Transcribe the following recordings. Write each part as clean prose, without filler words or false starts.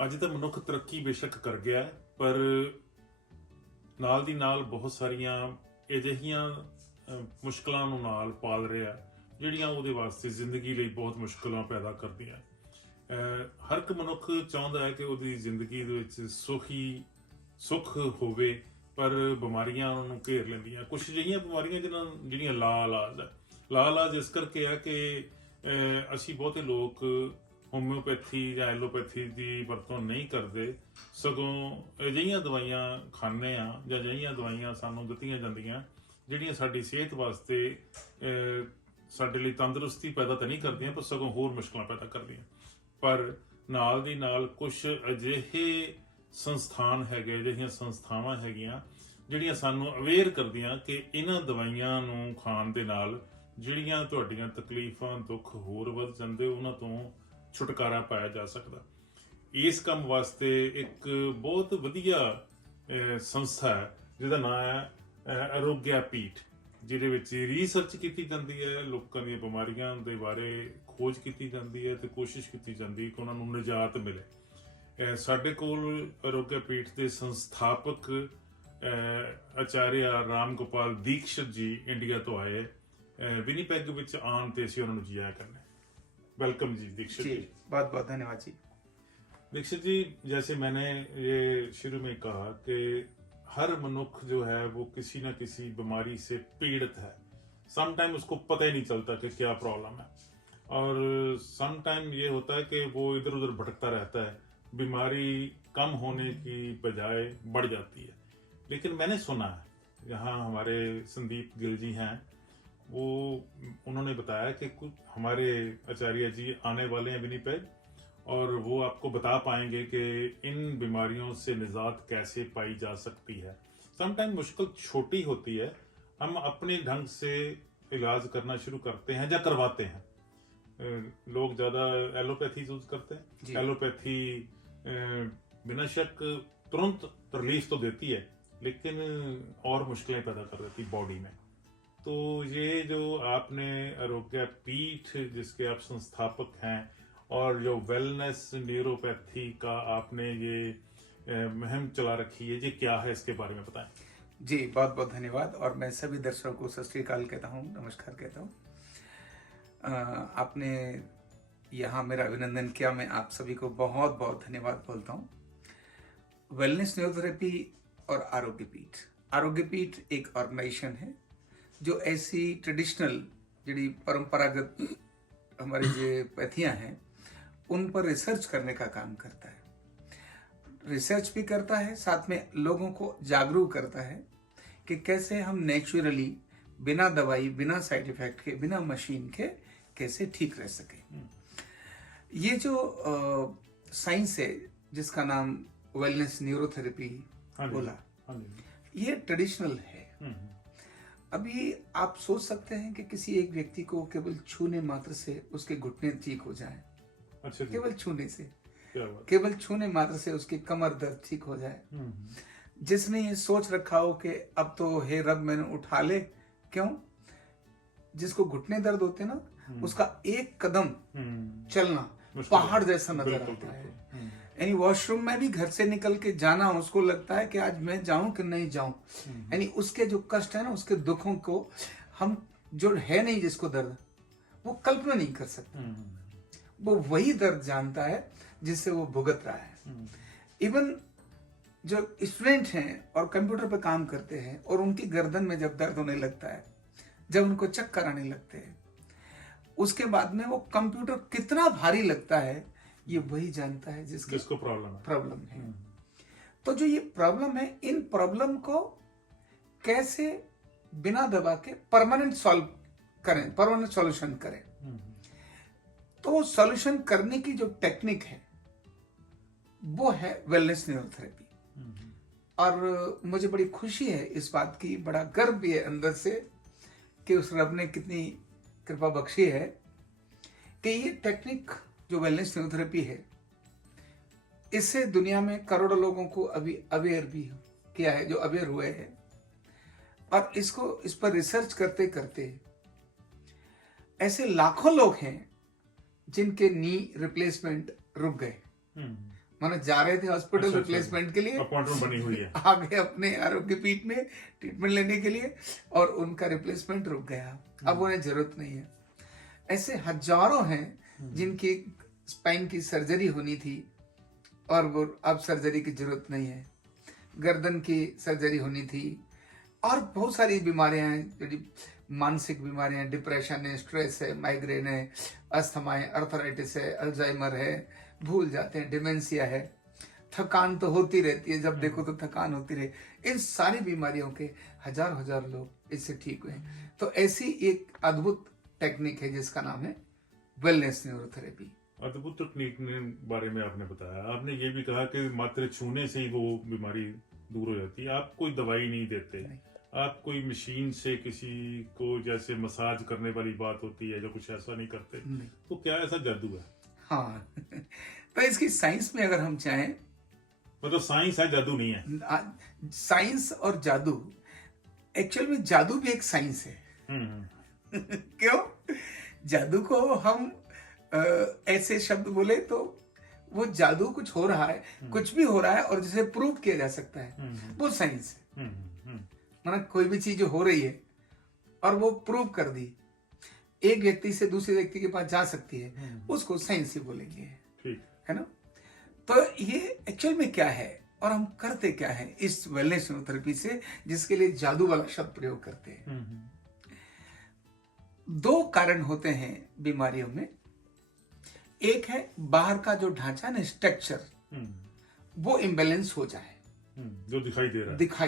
ਅੱਜ ਤਾਂ ਮਨੁੱਖ ਤਰੱਕੀ ਬੇਸ਼ੱਕ ਕਰ ਗਿਆ ਹੈ, ਪਰ ਨਾਲ ਦੀ ਨਾਲ ਬਹੁਤ ਸਾਰੀਆਂ ਅਜਿਹੀਆਂ ਮੁਸ਼ਕਲਾਂ ਨੂੰ ਨਾਲ ਪਾਲ ਰਿਹਾ ਜਿਹੜੀਆਂ ਉਹਦੇ ਵਾਸਤੇ ਜ਼ਿੰਦਗੀ ਲਈ ਬਹੁਤ ਮੁਸ਼ਕਲਾਂ ਪੈਦਾ ਕਰਦੀਆਂ। ਹਰ ਇੱਕ ਮਨੁੱਖ ਚਾਹੁੰਦਾ ਹੈ ਕਿ ਉਹਦੀ ਜ਼ਿੰਦਗੀ ਦੇ ਵਿੱਚ ਸੁੱਖ ਹੋਵੇ, ਪਰ ਬਿਮਾਰੀਆਂ ਉਹਨੂੰ ਘੇਰ ਲੈਂਦੀਆਂ। ਕੁਝ ਅਜਿਹੀਆਂ ਬਿਮਾਰੀਆਂ ਜਿਹੜੀਆਂ ਲਾ ਇਲਾਜ ਇਸ ਕਰਕੇ ਆ ਕਿ ਅਸੀਂ ਬਹੁਤੇ ਲੋਕ ਹੋਮਿਓਪੈਥੀ ਜਾਂ ਐਲੋਪੈਥੀ ਦੀ ਵਰਤੋਂ ਨਹੀਂ ਕਰਦੇ, ਸਗੋਂ ਅਜਿਹੀਆਂ ਦਵਾਈਆਂ ਖਾਂਦੇ ਆ ਜਾਂ ਅਜਿਹੀਆਂ ਦਵਾਈਆਂ ਸਾਨੂੰ ਦਿੱਤੀਆਂ ਜਾਂਦੀਆਂ ਜਿਹੜੀਆਂ ਸਾਡੀ ਸਿਹਤ ਵਾਸਤੇ ਸਾਡੇ ਲਈ ਤੰਦਰੁਸਤੀ ਪੈਦਾ ਤਾਂ ਨਹੀਂ ਕਰਦੀਆਂ, ਪਰ ਸਗੋਂ ਹੋਰ ਮੁਸ਼ਕਲਾਂ ਪੈਦਾ ਕਰਦੀਆਂ। ਪਰ ਨਾਲ ਦੀ ਨਾਲ ਕੁਝ ਅਜਿਹੇ ਸੰਸਥਾਨ ਹੈਗੇ, ਅਜਿਹੀਆਂ ਸੰਸਥਾਵਾਂ ਹੈਗੀਆਂ ਜਿਹੜੀਆਂ ਸਾਨੂੰ ਅਵੇਅਰ ਕਰਦੀਆਂ ਕਿ ਇਹਨਾਂ ਦਵਾਈਆਂ ਨੂੰ ਖਾਣ ਦੇ ਨਾਲ ਜਿਹੜੀਆਂ ਤੁਹਾਡੀਆਂ ਤਕਲੀਫਾਂ ਦੁੱਖ ਹੋਰ ਵੱਧ ਜਾਂਦੇ, ਉਹਨਾਂ ਤੋਂ ਛੁਟਕਾਰਾ ਪਾਇਆ ਜਾ ਸਕਦਾ। ਇਸ ਕੰਮ ਵਾਸਤੇ ਇੱਕ ਬਹੁਤ ਵਧੀਆ ਸੰਸਥਾ ਹੈ ਜਿਹਦਾ ਨਾਮ ਹੈ ਆਰੋਗਿਆ ਪੀਠ, ਜਿਹਦੇ ਵਿੱਚ ਰਿਸਰਚ ਕੀਤੀ ਜਾਂਦੀ ਹੈ, ਲੋਕਾਂ ਦੀਆਂ ਬਿਮਾਰੀਆਂ ਦੇ ਬਾਰੇ ਖੋਜ ਕੀਤੀ ਜਾਂਦੀ ਹੈ ਤੇ ਕੋਸ਼ਿਸ਼ ਕੀਤੀ ਜਾਂਦੀ ਹੈ ਕਿ ਉਹਨਾਂ ਨੂੰ ਨਿਜਾਤ ਮਿਲੇ। ਸਾਡੇ ਕੋਲ ਆਰੋਗਿਆ ਪੀਠ ਦੇ ਸੰਸਥਾਪਕ ਆਚਾਰਿਆ ਰਾਮ ਗੋਪਾਲ ਦੀਕਸ਼ਿਤ ਜੀ ਇੰਡੀਆ ਤੋਂ ਆਏ। विनीपेग ਵਿੱਚ ਆਉਣ ਤੇ ਅਸੀਂ ਉਹਨਾਂ ਨੂੰ ਜੀ ਆਇਆ करना। वेलकम जी दीक्षित जी, बहुत बहुत धन्यवाद जी। दीक्षित जी, जैसे मैंने ये शुरू में कहा कि हर मनुष्य जो है वो किसी ना किसी बीमारी से पीड़ित है। सम टाइम उसको पता ही नहीं चलता कि क्या प्रॉब्लम है, और सम टाइम ये होता है कि वो इधर उधर भटकता रहता है, बीमारी कम होने की बजाय बढ़ जाती है। लेकिन मैंने सुना है, यहाँ हमारे संदीप गिल जी हैं, वो उन्होंने बताया कि कुछ हमारे आचार्य जी आने वाले हैं विनीपेग, और वो आपको बता पाएंगे कि इन बीमारियों से निजात कैसे पाई जा सकती है। समटाइम मुश्किल छोटी होती है, हम अपने ढंग से इलाज करना शुरू करते हैं या करवाते हैं। लोग ज़्यादा एलोपैथी यूज करते हैं। एलोपैथी बिना शक तुरंत रिलीफ तो देती है, लेकिन और मुश्किलें पैदा कर देती बॉडी में। तो ये जो आपने आरोग्य पीठ जिसके आप संस्थापक हैं, और जो वेलनेस न्यूरोपैथी का आपने ये मुहिम चला रखी है, ये क्या है, इसके बारे में बताएं। जी बहुत बहुत धन्यवाद। और मैं सभी दर्शकों को सत श्री अकाल कहता हूँ, नमस्कार कहता हूँ। आपने यहाँ मेरा अभिनंदन किया, मैं आप सभी को बहुत बहुत धन्यवाद बोलता हूँ। वेलनेस न्यूरोथेरेपी और आरोग्य पीठ एक ऑर्गेनाइजेशन है जो ऐसी ट्रेडिशनल जी परंपरागत हमारी जो पैथियाँ हैं उन पर रिसर्च करने का काम करता है। रिसर्च भी करता है, साथ में लोगों को जागरूक करता है कि कैसे हम नेचुरली बिना दवाई, बिना साइड इफेक्ट के, बिना मशीन के कैसे ठीक रह सके। ये जो साइंस है जिसका नाम वेलनेस न्यूरोथेरेपी बोला, ये ट्रेडिशनल है। अभी आप सोच सकते हैं कि किसी एक व्यक्ति को केवल छूने मात्र से उसके घुटने ठीक हो जाए। अच्छा, केवल छूने से, केवल छूने मात्र से उसकी कमर दर्द ठीक हो जाए। जिसने ये सोच रखा हो कि अब तो हे रब मैंने उठा ले, क्यों? जिसको घुटने दर्द होते ना, उसका एक कदम चलना पहाड़ जैसा नजर आता है। यानी वॉशरूम में भी घर से निकल के जाना उसको लगता है कि आज मैं जाऊं कि नहीं जाऊं। यानी उसके जो कष्ट है ना, उसके दुखों को हम जो है नहीं जिसको दर्द, वो कल्पना नहीं कर सकता। वो वही दर्द जानता है जिससे वो भुगत रहा है। इवन जो स्टूडेंट हैं और कंप्यूटर पर काम करते हैं और उनकी गर्दन में जब दर्द होने लगता है, जब उनको चक्कर आने लगते हैं, उसके बाद में वो कंप्यूटर कितना भारी लगता है ये वही जानता है जिसको प्रॉब्लम है। तो जो ये प्रॉब्लम है, इन प्रॉब्लम को कैसे बिना दवा के परमानेंट सॉल्व करें, परमानेंट सॉल्यूशन करें। तो सॉल्यूशन करने की जो टेक्निक है वो है वेलनेस न्यूरोथेरेपी। और मुझे बड़ी खुशी है इस बात की, बड़ा गर्व भी है अंदर से कि उस रब ने कितनी कृपा बख्शी है कि ये टेक्निक जो वेलनेस न्यूरोथेरेपी है, इससे दुनिया में करोड़ों लोगों को अभी अवेयर भी किया है, जो अवेयर हुए हैं। और इस पर रिसर्च करते करते ऐसे लाखों लोग हैं जिनके नी रिप्लेसमेंट रुक गए। मानो जा रहे थे हॉस्पिटल अच्छा, रिप्लेसमेंट के लिए, अपॉइंटमेंट बनी हुई है, आ गए अपने आरोग्य पीठ में ट्रीटमेंट लेने के लिए और उनका रिप्लेसमेंट रुक गया, अब उन्हें जरूरत नहीं है। ऐसे हजारों हैं जिनकी स्पाइन की सर्जरी होनी थी और वो अब सर्जरी की जरूरत नहीं है, गर्दन की सर्जरी होनी थी, और बहुत सारी बीमारियां हैं, जो मानसिक बीमारियां, डिप्रेशन है, स्ट्रेस है, माइग्रेन है, अस्थमा है, अर्थराइटिस है, अल्जाइमर है, भूल जाते हैं, डिमेंशिया है, थकान तो होती रहती है, जब देखो तो थकान होती रहे, इन सारी बीमारियों के हजार हजार लोग इससे ठीक हुए। तो ऐसी एक अद्भुत टेक्निक है जिसका नाम है वेलनेस न्यूरोथेरेपी। अद्भुत तकनीक के बारे में आपने बताया, आपने ये भी कहा कि मात्र छूने से ही वो बीमारी दूर हो जाती है, आप कोई दवाई नहीं देते, आप कोई मशीन से किसी को जैसे मसाज करने वाली बात होती है जो कुछ ऐसा नहीं करते, तो क्या ऐसा जादू है? हाँ तो इसकी साइंस में अगर हम चाहें, मतलब साइंस है, जादू नहीं है। साइंस और जादू, एक्चुअल में जादू भी एक साइंस है। क्यों? जादू को हम ऐसे शब्द बोले तो वो जादू कुछ हो रहा है, कुछ भी हो रहा है और जिसे प्रूव किया जा सकता है, वो साइंस है। मतलब कोई भी चीज जो हो रही है और वो प्रूव कर दी, एक व्यक्ति से दूसरे व्यक्ति के पास जा सकती है, उसको साइंस ही बोलेंगे, है ना? तो ये एक्चुअल में क्या है और हम करते क्या है इस वेलनेस न्यूरोथेरेपी से, जिसके लिए जादू वाला शब्द प्रयोग करते हैं। दो कारण होते हैं बीमारियों में। एक है बाहर का जो ढांचा ना, स्ट्रक्चर, वो इम्बेलेंस हो जाए, जो दिखाई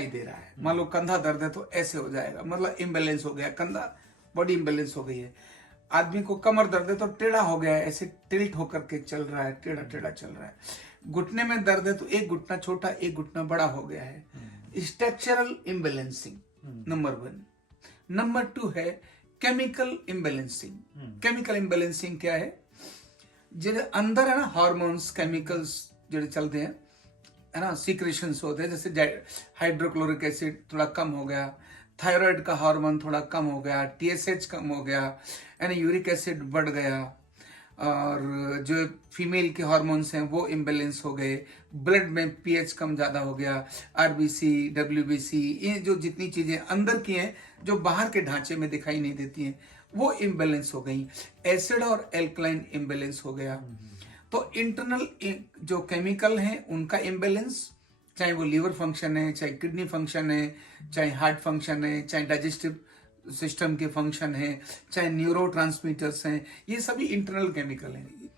दे रहा है। मान लो कंधा दर्द है तो ऐसे हो जाएगा, मतलब इम्बेलेंस हो गया, कंधा, बॉडी इम्बेलेंस हो गई है। आदमी को कमर दर्द है तो टेढ़ा हो गया है, ऐसे टिल्ट होकर के चल रहा है, टेढ़ा टेढ़ा चल रहा है। घुटने में दर्द है तो एक घुटना छोटा, एक घुटना बड़ा हो गया है। Structural इम्बेलेंसिंग number 1। नंबर 2 है केमिकल इम्बेलेंसिंग। केमिकल इम्बेलेंसिंग क्या है? जो अंदर है ना हार्मोन्स, केमिकल्स जो चलते हैं, है ना, सीक्रेशंस होते हैं, जैसे हाइड्रोक्लोरिक एसिड थोड़ा कम हो गया, थायराइड का हार्मोन थोड़ा कम हो गया, TSH कम हो गया, यानी यूरिक एसिड बढ़ गया, और जो फीमेल के हार्मोन्स हैं वो इम्बेलेंस हो गए, ब्लड में pH कम ज्यादा हो गया, RBC, WBC, ये जो जितनी चीजें अंदर की हैं जो बाहर के ढांचे में दिखाई नहीं देती हैं, वो इम्बेलेंस हो गई। एसिड और एल्कलाइन इम्बेलेंस हो गया। तो इंटरनल जो केमिकल हैं उनका इम्बेलेंस, चाहे वो लीवर फंक्शन है, चाहे किडनी फंक्शन है, चाहे हार्ट फंक्शन है, चाहे डाइजेस्टिव सिस्टम के फंक्शन है, चाहे न्यूरोट्रांसमीटर्स हैं, ये सभी इंटरनल केमिकल हैं।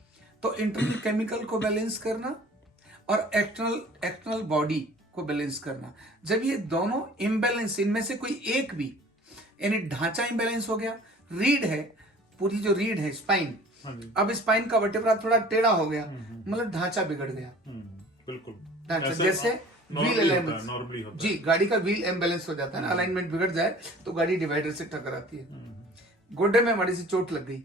तो इंटरनल केमिकल को बैलेंस करना और एक्सटर्नल बॉडी को बैलेंस करना, जब ये दोनों इम्बैलेंस, इनमें से कोई एक भी, यानी ढांचा इम्बैलेंस हो गया, रीढ़ है, पूरी जो रीढ़ है स्पाइन, अब स्पाइन का वर्टेब्रा थोड़ा टेढ़ा हो गया, मतलब ढांचा बिगड़ गया। बिल्कुल ढांचा जैसे व्हील अलाइनमेंट, जी, गाड़ी का व्हील इम्बैलेंस हो जाता है ना, अलाइनमेंट बिगड़ जाए तो गाड़ी डिवाइडर से टकराती है। गोड्डे में बड़ी सी चोट लग गई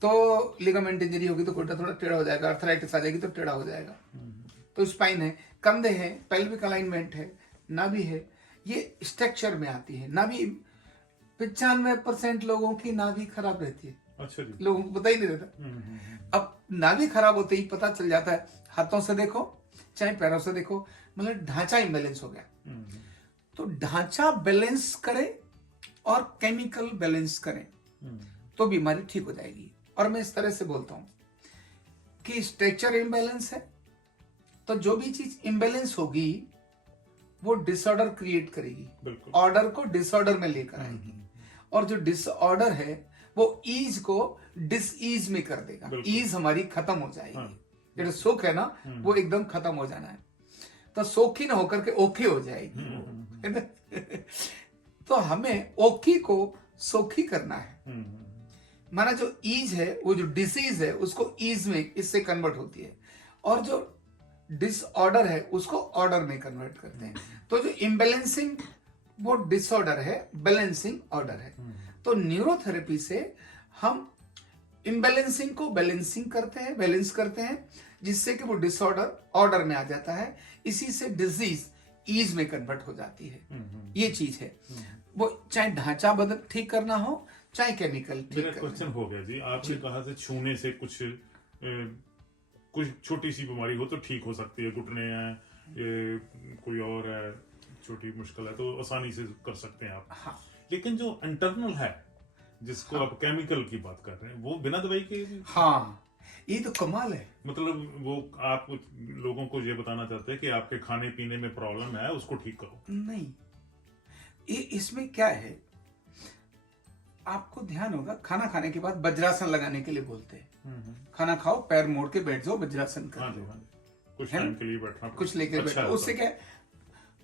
तो लिगामेंट इंजरी होगी तो गोड्डा थोड़ा टेढ़ा हो जाएगा, अर्थराइटिस आ जाएगी तो टेढ़ा हो जाएगा। तो स्पाइन है, कंधे हैं, पेल्विक अलाइनमेंट है, नाभि है, ये स्ट्रक्चर में आती है। नाभि 95% लोगों की नाभि खराब रहती है। अच्छा जी। लोगों को पता ही नहीं रहता। अब नाभि खराब होते ही पता चल जाता है, हाथों से देखो चाहे पैरों से देखो, मतलब ढांचा इम्बैलेंस हो गया। तो ढांचा बैलेंस करे और केमिकल बैलेंस करें तो बीमारी ठीक हो जाएगी। और मैं इस तरह से बोलता हूं कि स्ट्रक्चर इम्बैलेंस है तो जो भी चीज इम्बैलेंस होगी वो डिसऑर्डर क्रिएट करेगी, ऑर्डर को डिसऑर्डर में लेकर आएगी, और जो डिसऑर्डर है वो ईज को डिसईज में कर देगा। ईज हमारी खत्म हो जाएगी, जो सुख है ना वो एकदम खत्म हो जाना है, तो सोखी ना होकर के ओखी हो जाएगी। तो हमें ओखी को सोखी करना है। माना जो ईज है, वो जो डिसीज है उसको ईज में, इससे कन्वर्ट होती है, और जो डिसऑर्डर है उसको ऑर्डर में कन्वर्ट करते हैं। तो जो इम्बैलेंसिंग वो डिसऑर्डर है, बैलेंसिंग ऑर्डर है। तो न्यूरोथेरेपी से हम इम्बैलेंसिंग को बैलेंसिंग करते हैं, बैलेंस करते हैं, जिससे कि वो डिसऑर्डर ऑर्डर में आ जाता है, इसी से डिजीज ईज में कन्वर्ट हो जाती है। ये चीज है, वो चाहे ढांचा बदल ठीक करना हो चाहे केमिकल ठीक करना। क्वेश्चन हो गया जी, आपने कहा था छूने से कुछ कुछ छोटी सी बीमारी हो तो ठीक हो सकती है, घुटने हैं, ये कोई और है, छोटी मुश्किल है तो आसानी से कर सकते हैं आप। हाँ। लेकिन जो इंटरनल है, जिसको हाँ। आप केमिकल की बात कर रहे हैं, वो बिना दवाई के। हाँ, ये तो कमाल है। मतलब वो आप लोगों को ये बताना चाहते हैं कि आपके खाने पीने में प्रॉब्लम है, उसको ठीक करो। नहीं, ये इसमें क्या है, आपको ध्यान होगा खाना खाने के बाद वज्रासन लगाने के लिए बोलते हैं। खाना खाओ, पैर मोड़ के बैठ जाओ, वज्रासन हाँ करो। जी, कुछ टाइम के लिए बैठना, कुछ लेके अच्छा बैठो। उससे क्या है,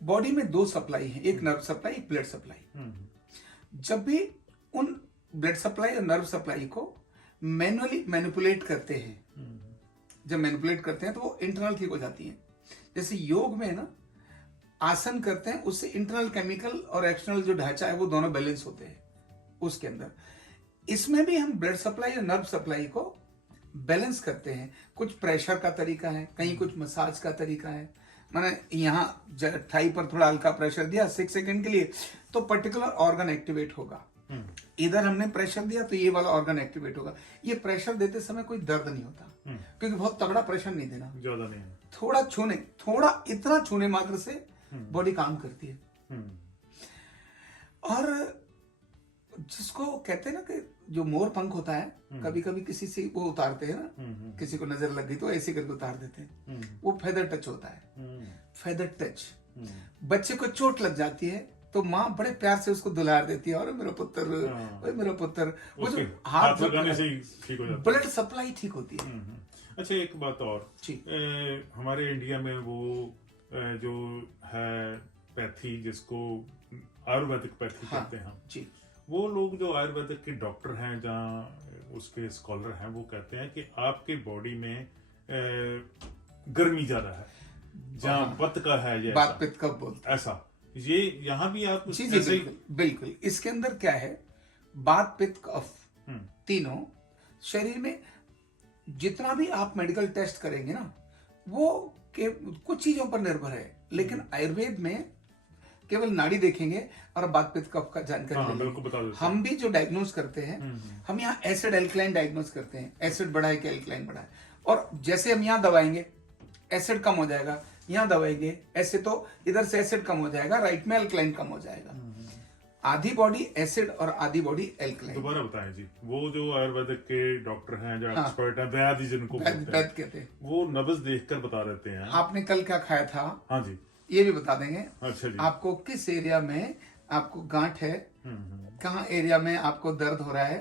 बॉडी में दो सप्लाई है, एक नर्व सप्लाई, एक ब्लड सप्लाई। जब भी उन ब्लड सप्लाई और नर्व सप्लाई को मैनुअली मैनिपुलेट करते हैं, जब मैनिपुलेट करते हैं तो वो इंटरनल ठीक हो जाती है। जैसे योग में ना आसन करते हैं, उससे इंटरनल केमिकल और एक्सटर्नल जो ढांचा है वो दोनों बैलेंस होते हैं उसके अंदर। इसमें भी हम ब्लड सप्लाई और नर्व सप्लाई को बैलेंस करते हैं। कुछ प्रेशर का तरीका है, कहीं कुछ मसाज का तरीका है। मैंने यहाँ थाई पर थोड़ा हल्का प्रेशर दिया 6 सेकंड के लिए तो पर्टिकुलर ऑर्गन एक्टिवेट होगा। इधर हमने प्रेशर दिया तो ये वाला ऑर्गन एक्टिवेट होगा। ये प्रेशर देते समय कोई दर्द नहीं होता, क्योंकि बहुत तगड़ा प्रेशर नहीं देना, ज्यादा नहीं, थोड़ा छूने, थोड़ा इतना छूने मात्र से बॉडी काम करती है। और जिसको कहते हैं ना कि जो मोर पंख होता है, कभी कभी किसी से वो उतारते हैं ना, किसी को नजर लग गई तो ऐसे करके उतार देते हैं, वो फेदर टच होता है। फेदर टच, बच्चे को चोट लग जाती है तो माँ बड़े प्यार से उसको दुलार देती है, और मेरा पुत्र, ओए मेरा पुत्र, वो जो हाथ लगाने से ठीक हो जाता है, ब्लड सप्लाई ठीक होती है। अच्छा, एक बात और, हमारे इंडिया में वो जो है पैथी, जिसको आयुर्वेदिक पैथी कहते हैं हम जी, वो लोग जो आयुर्वेदिक के डॉक्टर हैं, जहाँ उसके स्कॉलर हैं, वो कहते हैं कि आपके बॉडी में गर्मी ज्यादा है, जहाँ पत का है, ये बात पित्त कब बोलते हैं ऐसा, ये यहाँ भी आप जी जी बिल्कुल बिल्कुल। इसके अंदर क्या है, बात पित्त कफ तीनों शरीर में जितना भी आप मेडिकल टेस्ट करेंगे ना, वो के कुछ चीजों पर निर्भर है, लेकिन आयुर्वेद में केवल नाड़ी देखेंगे और बात पित्त कफ का जानकारी लेंगे। हम भी जो डायग्नोज करते हैं, हम यहाँ एसिड एल्कलाइन डायग्नोज करते हैं, एसिड बढ़ा है कि एल्कलाइन बढ़ा है। और जैसे हम यहाँ दबाएंगे एसिड कम हो जाएगा, यहाँ दबाएंगे ऐसे तो इधर से एसिड कम हो जाएगा, राइट में एल्कलाइन कम हो जाएगा। आधी बॉडी एसिड और आधी बॉडी एल्कलाइन। दोबारा बताएं जी, वो जो आयुर्वेदिक के डॉक्टर हैं, जो एक्सपर्ट हैं, वैद्य जिनको कहते हैं, वो नब्ज देखकर बता देते हैं आपने कल क्या खाया था। हाँ जी, ये भी बता देंगे। अच्छा जी, आपको किस एरिया में आपको गांठ है, कहाँ एरिया में आपको दर्द हो रहा है,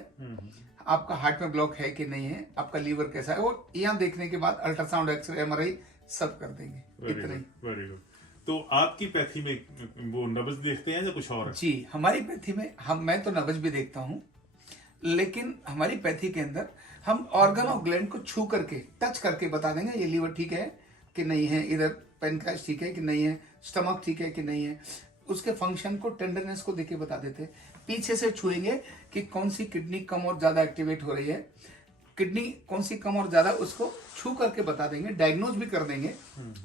आपका हार्ट में ब्लॉक है कि नहीं है, आपका लीवर कैसा है, और यहाँ देखने के बाद अल्ट्रासाउंड, एक्सरे, एमआरआई सब कर देंगे। इतना ही। Very good. तो आपकी पैथी में वो नब्ज देखते हैं या कुछ और है? जी, हमारी पैथी में मैं तो नब्ज भी देखता हूँ, लेकिन हमारी पैथी के अंदर हम ऑर्गन और ग्लैंड को छू करके, टच करके बता देंगे ये लीवर ठीक है कि नहीं है, इधर पेनक्रियास ठीक है कि नहीं है, स्टमक ठीक है कि नहीं है, उसके फंक्शन को, टेंडरनेस को देके बता देते। पीछे से छुएंगे कि कौन सी किडनी कम और ज्यादा एक्टिवेट हो रही है, किडनी कौन सी कम और ज्यादा, उसको छू करके बता देंगे। डायग्नोज भी कर देंगे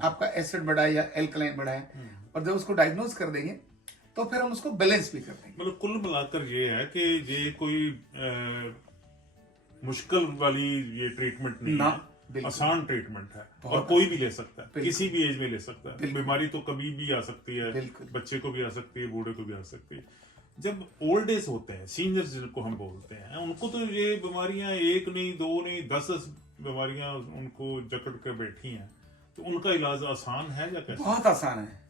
आपका एसिड बढ़ा है या एल्कलाइन बढ़ा है, और जब उसको डायग्नोज कर देंगे तो फिर हम उसको बैलेंस भी कर देंगे। मतलब कुल मिलाकर ये है कि ये कोई मुश्किल वाली ये ट्रीटमेंट नहीं है, आसान ट्रीटमेंट है, और कोई भी ले सकता है, किसी भी एज में ले सकता है। बीमारी तो कभी भी आ सकती है, बच्चे को भी आ सकती है, बूढ़े को भी आ सकती है। जब ओल्ड एज होते हैं, सीनियर्स जिनको हम बोलते हैं, उनको तो ये बीमारियां एक नहीं, दो नहीं, 10 बीमारियां उनको जकड़ कर बैठी हैं, तो उनका इलाज आसान है या कैसे? बहुत आसान है।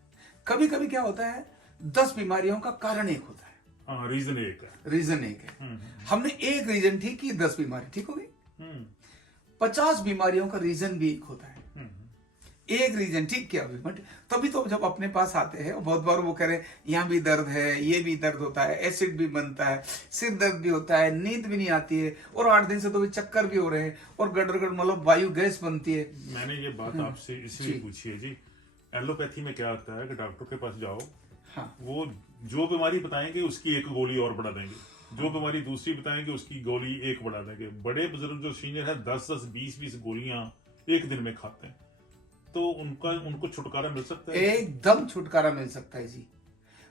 कभी कभी क्या होता है, 10 बीमारियों का कारण एक होता है, हाँ, रीजन एक है। हमने एक रीजन ठीक की, 10 बीमारी ठीक हो गई। 50 बीमारियों का रीजन भी एक होता है। एक रीजन ठीक किया, बट तभी तो जब अपने पास आते हैं बहुत बार वो कह रहे हैं यहाँ भी दर्द है, ये भी दर्द होता है, एसिड भी बनता है, सिर दर्द भी होता है, नींद भी नहीं आती है, और 8 दिन से तो चक्कर भी हो रहे हैं, और गड़गड़ मतलब वायु गैस बनती है। मैंने ये बात आपसे इसलिए पूछी है जी, एलोपैथी में क्या होता है कि डॉक्टर के पास जाओ, हाँ, वो जो बीमारी बताएंगे उसकी एक गोली और बढ़ा देंगे, जो बीमारी दूसरी बताएंगे उसकी गोली एक बढ़ा देंगे। बड़े बुजुर्ग जो सीनियर है 10-10, 20-20 गोलियां एक दिन में खाते हैं, तो उनको छुटकारा मिल सकता है? एकदम छुटकारा मिल सकता है जी।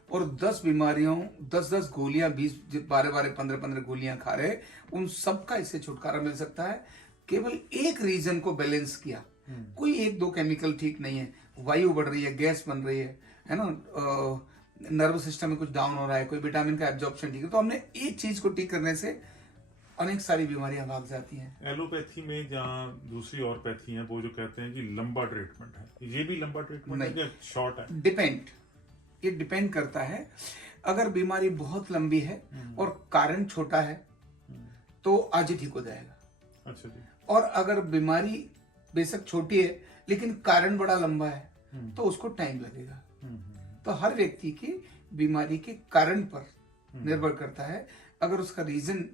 और 10 बीमारियों, 10-10 गोलियां, 20, 12-12, 15-15 गोलियां खा रहे, उन सबका इससे छुटकारा मिल सकता है। केवल एक रीजन को बैलेंस किया, कोई एक दो केमिकल ठीक नहीं है, वायु बढ़ रही है, गैस बन रही है ना, नर्व सिस्टम में कुछ डाउन हो रहा है, कोई विटामिन का एब्जॉर्प्शन ठीक है, तो हमने एक चीज को ठीक करने से अनेक सारी बीमारियां भाग जाती हैं। एलोपैथी में जहाँ दूसरी और पैथी है वो जो कहते हैं कि लंबा ट्रीटमेंट है, ये भी लंबा ट्रीटमेंट है या शॉर्ट है? ये डिपेंड करता है। अगर बीमारी बहुत लंबी है और कारण छोटा है तो आज ही ठीक हो जाएगा। अच्छा जी। और अगर बीमारी बेशक छोटी है लेकिन कारण बड़ा लंबा है तो उसको टाइम लगेगा। तो हर व्यक्ति की बीमारी के कारण पर निर्भर करता है। अगर उसका रीजन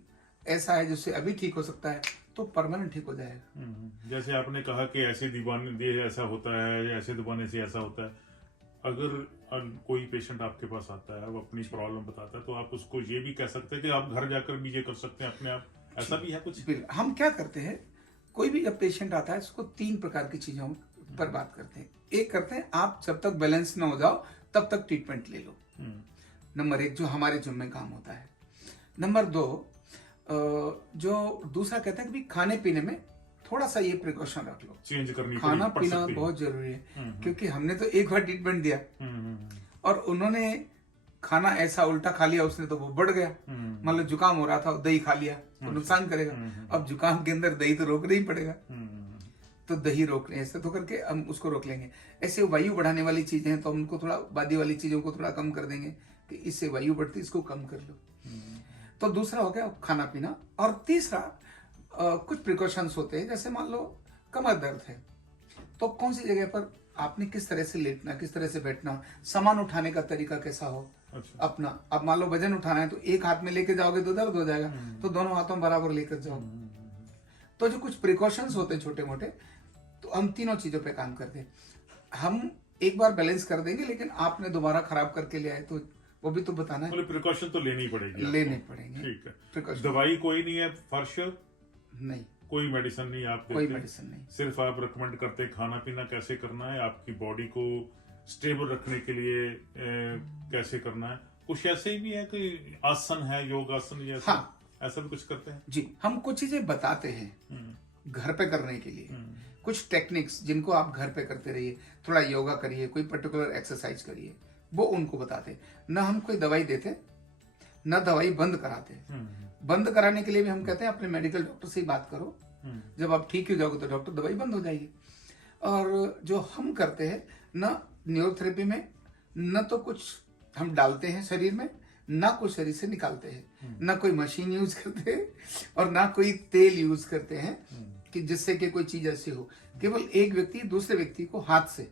ऐसा है जिससे अभी ठीक हो सकता है तो परमानेंट ठीक हो जाएगा। जैसे आपने कहा कि ऐसे दबाने ऐसा होता है या ऐसे दबाने से ऐसा होता है, अगर कोई पेशेंट आपके पास आता है, वो अपनी प्रॉब्लम बताता है, तो आप उसको ये भी कह सकते हैं कि आप घर जाकर भी ये कर सकते हैं अपने आप, ऐसा भी है कुछ? हम क्या करते हैं, कोई भी जब पेशेंट आता है उसको 3 प्रकार की चीजों पर बात करते हैं। एक करते हैं आप जब तक बैलेंस ना हो जाओ तब तक ट्रीटमेंट ले लो, नंबर 1 जो हमारे जिम्मे काम होता है। नंबर 2 जो दूसरा कहते हैं कि खाने पीने में थोड़ा सा ये प्रिकॉशन रख लो, चेंज करनी खाना पीना बहुत जरूरी है। क्योंकि हमने तो एक बार ट्रीटमेंट दिया और उन्होंने खाना ऐसा उल्टा खा लिया, उसने तो वो बढ़ गया। मतलब जुकाम हो रहा था, दही खा लिया तो नुकसान करेगा। अब जुकाम के अंदर दही तो रोकना ही पड़ेगा, तो दही रोक लें, ऐसे तो करके हम उसको रोक लेंगे। ऐसे वायु बढ़ाने वाली चीजें हैं तो हम उनको थोड़ा, बादी वाली चीजों को थोड़ा कम कर देंगे कि इससे वायु बढ़ती, इसको कम कर लो। तो दूसरा हो गया खाना पीना। और तीसरा कुछ प्रिकॉशंस होते हैं, जैसे मान लो कमर दर्द है तो कौन सी जगह पर आपने किस तरह से लेटना, किस तरह से बैठना, सामान उठाने का तरीका कैसा हो। अच्छा। अपना अब मान लो वजन उठाना है तो एक हाथ में लेके जाओगे तो दर्द हो जाएगा, तो दोनों हाथों बराबर लेकर जाओ। तो जो कुछ प्रिकॉशंस होते हैं छोटे मोटे, तो हम तीनों चीजों पे काम करते हैं। हम एक बार बैलेंस कर देंगे, लेकिन आपने दोबारा खराब करके ले आए तो वो भी तो बताना है। प्रिकॉशन तो लेनी पड़ेगी, लेने पड़ेंगे। ठीक है। दवाई कोई नहीं है फॉर श्योर? नहीं, कोई मेडिसिन नहीं आप कोई मेडिसिन नहीं, सिर्फ आप रिकमेंड करते हैं खाना पीना कैसे करना है, आपकी बॉडी को स्टेबल रखने के लिए कैसे करना है। कुछ ऐसे भी है कि आसन है, योग आसन जैसा? हाँ, ऐसा भी कुछ करते हैं जी। हम कुछ चीजें बताते हैं घर पे करने के लिए, कुछ टेक्निक्स जिनको आप घर पे करते रहिए। थोड़ा योगा करिए, कोई पर्टिकुलर एक्सरसाइज करिए, वो उनको बताते। न हम कोई दवाई देते, न दवाई बंद कराते। बंद कराने के लिए भी हम कहते हैं अपने मेडिकल डॉक्टर से ही बात करो, जब आप ठीक हो जाओगे तो डॉक्टर दवाई बंद हो जाएगी। और जो हम करते हैं न न्यूरोथेरेपी में, न तो कुछ हम डालते हैं शरीर में, ना कुछ शरीर से निकालते हैं, ना कोई मशीन यूज करते हैं और ना कोई तेल यूज करते हैं कि जिससे कि कोई चीज ऐसी हो। केवल एक व्यक्ति दूसरे व्यक्ति को हाथ से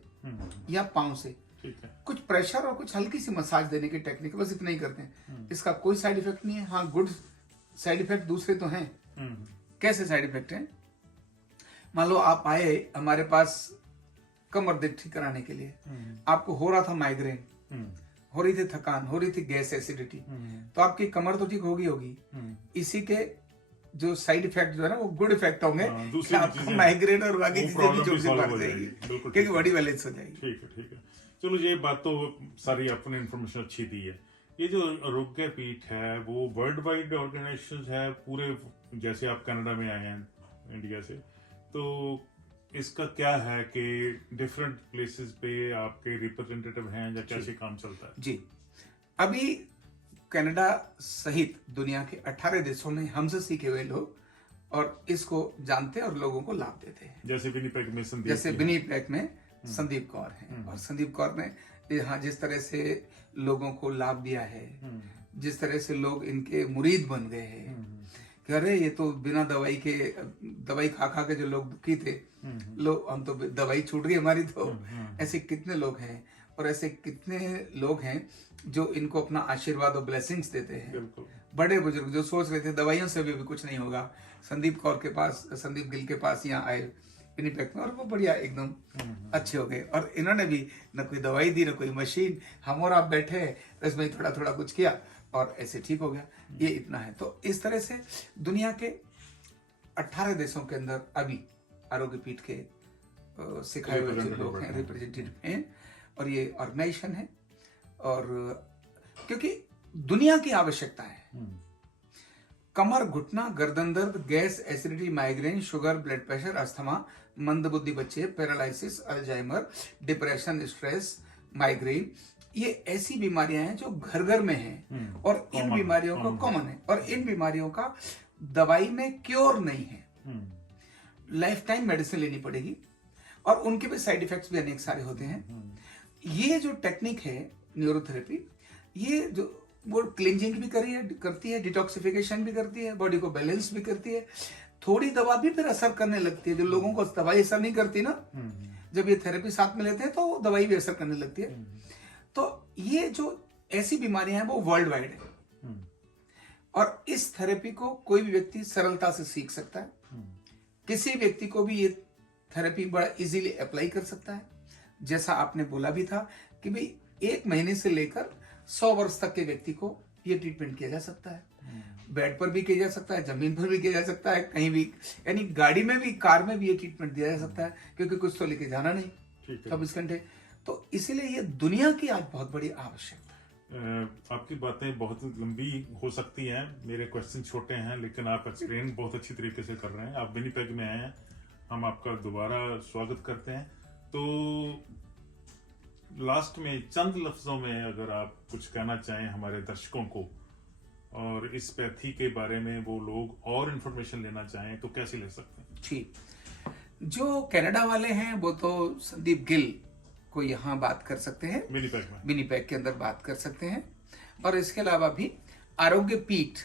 या पांव से कुछ प्रेशर और कुछ हल्की सी मसाज देने की टेक्निक, बस इतना ही करते हैं। इसका कोई साइड इफेक्ट नहीं है। हाँ, गुड साइड इफेक्ट दूसरे तो हैं। कैसे साइड इफेक्ट हैं? मान लो आप आए हमारे पास कमर दर्द ठीक कराने के लिए, आपको हो रहा था माइग्रेन, हो रही थी थकान, हो रही थी गैस, एसिडिटी, तो आपकी कमर तो ठीक होगी। इसी के जो साइड इफेक्ट जो है ना वो गुड इफेक्ट होंगे, आपका माइग्रेन और बाकी चीजें भी जो बढ़ जाएगी क्योंकि बॉडी बैलेंस हो जाएगी। ठीक है। चलो, ये बात तो सारी अपनी इन्फॉर्मेशन अच्छी दी है। ये जो आरोग्य पीठ है वो वर्ल्ड वाइड ऑर्गेनाइजेशन है पूरे, जैसे आप कनाडा में आए हैं इंडिया से, तो इसका क्या है कि डिफरेंट प्लेसेस पे आपके रिप्रेजेंटेटिव हैं या कैसे काम चलता है? जी, अभी कनाडा सहित दुनिया के 18 देशों में हमसे सीखे हुए लोग और इसको जानते हैं और लोगों को लाभ देते हैं। जैसे विनीपेग में संदीप कौर हैं, और संदीप कौर ने यहाँ जिस तरह से लोगों को लाभ दिया है, जिस तरह से लोग इनके मुरीद बन गए हैं कि अरे ये तो बिना दवाई खा खा के जो लोग दुखी थे, लोग हम तो दवाई छूट गई हमारी, तो ऐसे कितने लोग हैं और ऐसे कितने लोग हैं जो इनको अपना आशीर्वाद और ब्लेसिंग्स देते हैं। बड़े बुजुर्ग जो सोच रहे थे दवाइयों से भी कुछ नहीं होगा, संदीप गिल के पास यहाँ आए विनीपेग में, और वो बढ़िया एकदम अच्छे हो गए। और इन्होंने भी न कोई दवाई दी, न कोई मशीन, हम और आप बैठे इसमें थोड़ा थोड़ा कुछ किया और ऐसे ठीक हो गया। ये इतना है। तो इस तरह से दुनिया के 18 देशों के अंदर अभी आरोग्य पीठ के सिखाए हुए जो लोग हैं, रिप्रेजेंटेटिव हैं, और ये ऑर्गेनाइजेशन है। और क्योंकि दुनिया की आवश्यकता है, कमर, घुटना, गर्दन दर्द, gas, acidity, migraine, sugar, blood pressure, asthma, मंदबुद्धि बच्चे, paralysis, Alzheimer, depression, stress, migraine, ये ऐसी बीमारियां हैं जो घर घर में हैं और इन बीमारियों का कॉमन है और इन बीमारियों का दवाई में क्योर नहीं है, लाइफ टाइम मेडिसिन लेनी पड़ेगी और उनके भी साइड इफेक्ट्स भी अनेक सारे होते हैं। ये जो टेक्निक है न्यूरोथेरेपी, ये जो वो क्लिंजिंग भी करती है, डिटॉक्सिफिकेशन भी करती है, बॉडी को बैलेंस भी करती है, थोड़ी दवा भी फिर असर करने लगती है। जो लोगों को दवाई असर नहीं करती ना, जब ये थेरेपी साथ में लेते हैं तो दवाई भी असर करने लगती है। तो ये जो ऐसी बीमारियां हैं वो वर्ल्ड वाइड है और इस थेरेपी को कोई भी व्यक्ति सरलता से सीख सकता है। किसी व्यक्ति को भी ये थेरेपी बड़ा इजीली अप्लाई कर सकता है। जैसा आपने बोला भी था कि भाई 1 महीने से लेकर 100 वर्ष तक के व्यक्ति को ये ट्रीटमेंट किया जा सकता है। बेड पर भी किया जा सकता है, जमीन पर भी किया जा सकता है, कहीं भी, यानी गाड़ी में भी, कार में भी ये ट्रीटमेंट दिया जा सकता है, क्योंकि कुछ तो लेके जाना नहीं 24 घंटे। तो इसीलिए ये दुनिया की आज बहुत बड़ी आवश्यकता है। आपकी बातें बहुत लंबी हो सकती हैं, मेरे क्वेश्चन छोटे हैं, लेकिन आप एक्सप्लेन बहुत अच्छी तरीके से कर रहे हैं। आप विनिपेग में आए हैं, हम आपका दोबारा स्वागत करते हैं। तो लास्ट में चंद लफ्जों में अगर आप कुछ कहना चाहें हमारे दर्शकों को, और इस पैथी के बारे में वो लोग और इन्फॉर्मेशन लेना चाहें तो कैसे ले सकते हैं? ठीक, जो कनाडा वाले हैं वो तो संदीप गिल को यहाँ बात कर सकते हैं, विनिपेग के अंदर बात कर सकते हैं। और इसके अलावा भी आरोग्य पीठ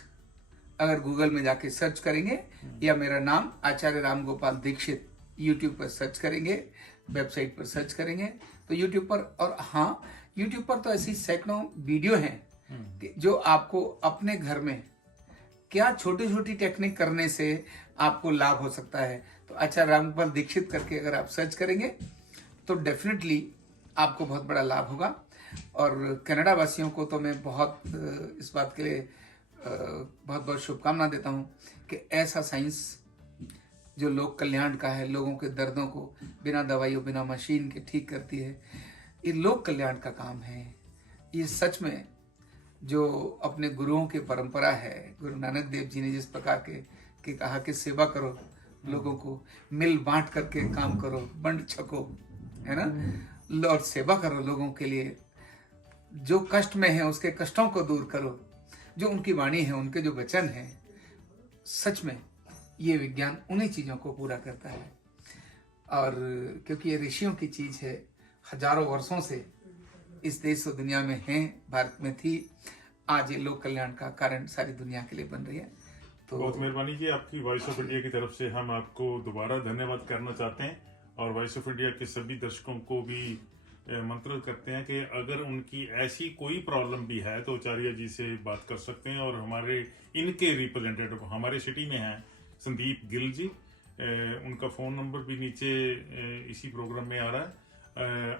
अगर गूगल में जाके सर्च करेंगे या मेरा नाम आचार्य राम गोपाल दीक्षित यूट्यूब पर सर्च करेंगे, वेबसाइट पर सर्च करेंगे तो यूट्यूब पर, और हाँ यूट्यूब पर तो ऐसी सैकड़ों वीडियो हैं कि जो आपको अपने घर में क्या छोटी छोटी टेक्निक करने से आपको लाभ हो सकता है। तो आचार्य राम गोपाल दीक्षित करके अगर आप सर्च करेंगे तो डेफिनेटली आपको बहुत बड़ा लाभ होगा। और कनाडा वासियों को तो मैं बहुत इस बात के लिए बहुत बहुत शुभकामना देता हूँ कि ऐसा साइंस जो लोक कल्याण का है, लोगों के दर्दों को बिना दवाइयों बिना मशीन के ठीक करती है, ये लोक कल्याण का काम है। ये सच में जो अपने गुरुओं की परंपरा है, गुरु नानक देव जी ने जिस प्रकार के कहा कि सेवा करो, लोगों को मिल बांट करके काम करो, बंड छको, है ना, और सेवा करो लोगों के लिए, जो कष्ट में है उसके कष्टों को दूर करो, जो उनकी वाणी है, उनके जो वचन है, सच में ये विज्ञान उन्हीं चीजों को पूरा करता है। और क्योंकि ये ऋषियों की चीज है, हजारों वर्षों से इस देश और दुनिया में है, भारत में थी, आज ये लोक कल्याण का कारण सारी दुनिया के लिए बन रही है। तो बहुत मेहरबानी जी आपकी। वॉइस ऑफ इंडिया की तरफ से हम आपको दोबारा धन्यवाद करना चाहते हैं और वॉइस ऑफ इंडिया के सभी दर्शकों को भी मंत्रित करते हैं कि अगर उनकी ऐसी कोई प्रॉब्लम भी है तो आचार्य जी से बात कर सकते हैं। और हमारे इनके रिप्रेजेंटेटिव हमारे सिटी में हैं संदीप गिल जी, उनका फ़ोन नंबर भी नीचे इसी प्रोग्राम में आ रहा है।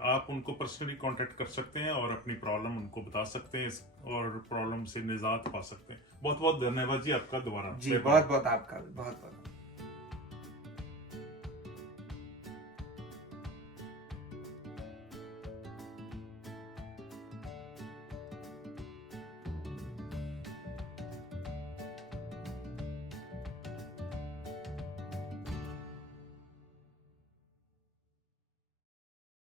आप उनको पर्सनली कांटेक्ट कर सकते हैं और अपनी प्रॉब्लम उनको बता सकते हैं और प्रॉब्लम से निजात पा सकते हैं। बहुत बहुत धन्यवाद जी आपका दोबारा। जी बहुत बहुत आपका बहुत बहुत